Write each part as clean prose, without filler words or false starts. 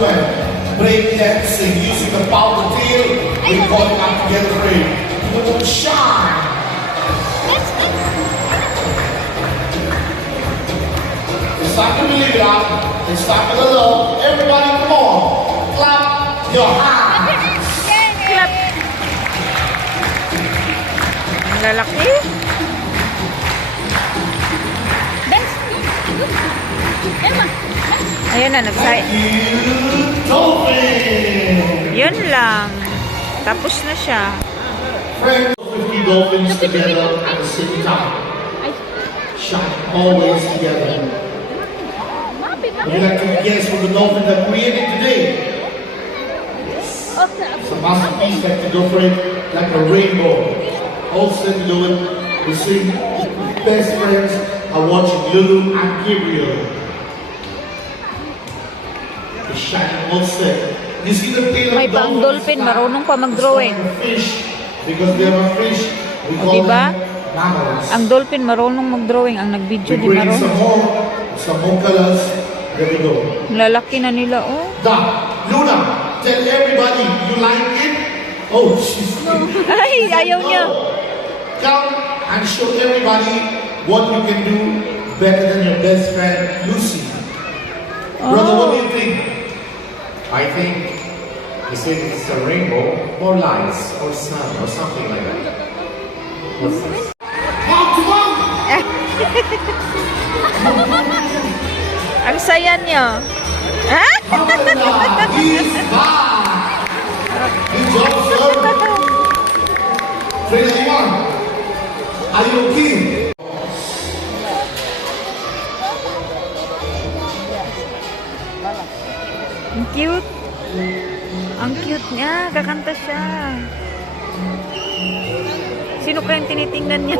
gentlemen, break dancing using the power of the tail. We're going up together, break. You will shine. It's not going to leave it out. It's not going to low. Everybody, come on. Clap your hands. Clap. Ang lalaki. Ayan na, nagsay. Yun lang. Tapos na siya. Friends, 50 dolphins together at the same time. Shine always together. Would you like to guess what the dolphins are creating today? It's a masterpiece like the dolphin, like a rainbow. All said to do it. We see best friends are watching Lulu and Gabriel. The shining all set. You see the tail May of pang dolphin, marunong pa mag-drawing. Fish, because they are a fish. We call Diba? them mammals. Ang dolphin marunong mag-drawing. Ang nag-video We di bring marunong. some more colors. There we go. Lalaki na nila, oh. Luna, tell everybody you like it. Oh, she's Ay, ayaw niya. Come and show everybody what you can do better than your best friend Lucy. Brother, what do you think? I think he said it's a rainbow or lights or sun or something like that. What's this? Ang saya niya. Ha? He's back. Good job, sir. Friend Iman, are you okay? Ang cute. Ang cute niya. Kakanta siya. Sino kayang tinitingnan niya?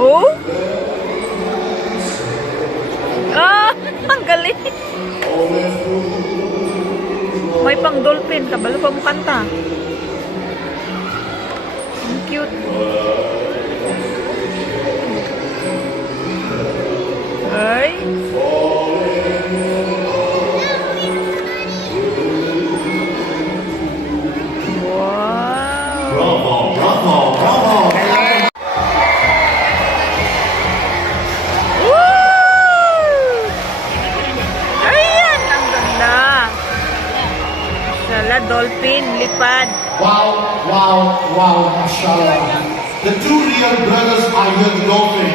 Oh? Ah! Ang galing! May pang dolphin. Kabalo pa mo kanta. Ang cute. Ay! Bravo, bravo, bravo. Ayan! Ang ganda! Sala, dolphin, lipad. Wow, wow, wow, mashallah. The two real brothers are here, the dolphin.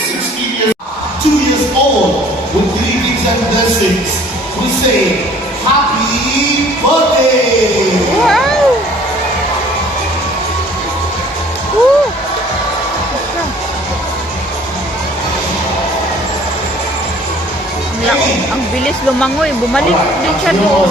60 years, 2 years old, with greetings and blessings. We say, happy birthday! Wow! Woo! Ang bilis lumangoy. Bumalik din siya doon.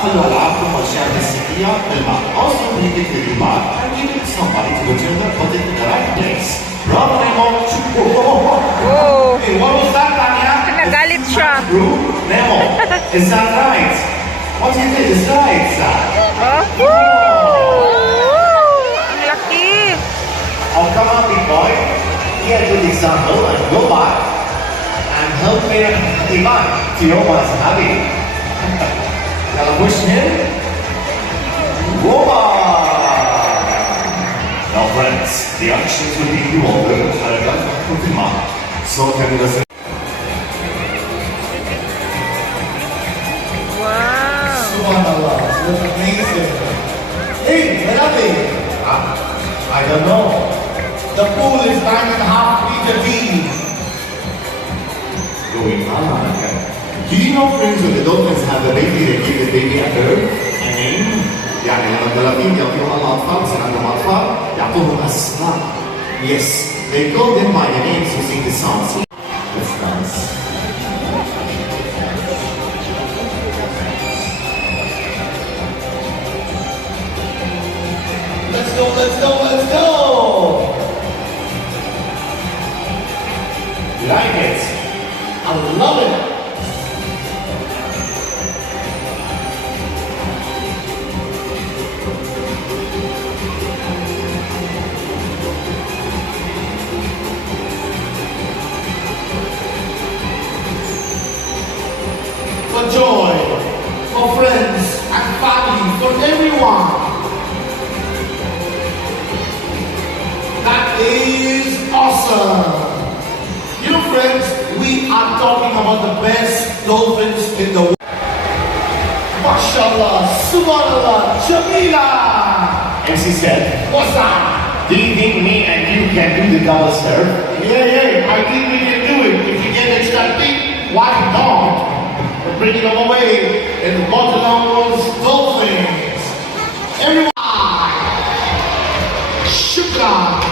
خلوا ألعابكم والأشياء السيئة في الماء. Also bring it to the mat and give it to somebody to return and put it in the right place. Bravo, Nemo. Oh! Hey, what was that, Tanya? Nagalit siya. Nemo, is that right? What you did is right, sir. Oh! Woo! Ang laki! Oh, come on, big boy. Here, good example, and go back and help me, Ivan, to your one's happy. Now push him. Whoa! Now, friends, the actions will be involved and I'd like to put him up. So, can you listen? Wow! Subhanallah, that's amazing. Hey, Melody, I don't know. the pool is 9.5 meter deep. Going on, okay. Do you know, friends, when the dolphins have a baby, they give the baby a name? يعني لما الدلافين يعطيهم الأطفال يصير عندهم أطفال يعطوهم أسماء. Yes, they call them by the names using the sounds. That's nice. Let's go, let's go, let's go. You like it? I love it. awesome. You know, friends, we are talking about the best dolphins in the world. MashaAllah, Subhanallah, Jamila. And she said, What's that? do you think me and you can do the double serve? Yeah, I think we can do it. If you get extra deep, why not? We're bringing them away in the Montelongo's Dolphins. Everyone, Shukran.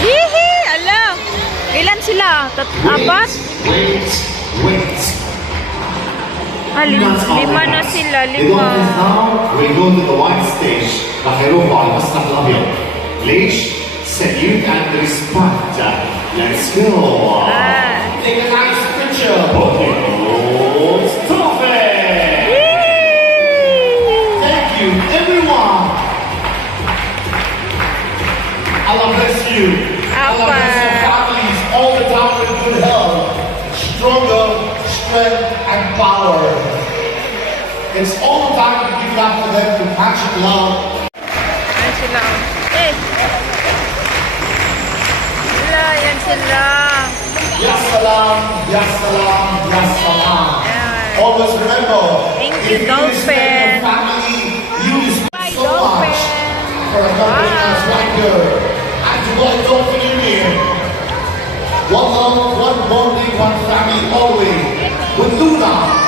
Hihi! Alam! Ilan sila? Apat? Wait. Lima na sila, The Dolphins lima. now will go to the white stage راح يروحوا على المسرح الأبيض. ليش؟ Salute and respect. Let's go. Take a nice picture. Poconos Dolphins. Thank you, everyone. Allah bless you. Allah bless your families all the time with good health, stronger strength and power. It's all the time to give back to them to magic love. Ayan sila. Eh! Wala, yan sila. Ya salam, ya salam, ya salam. Ayan. Always remember, Thank if you, you Dolphin. respect your family, you respect Bye, so much Dolphin. for accompanying us right here. And to Boy Dolphin Union. One love, one bonding, one family always. With Luna,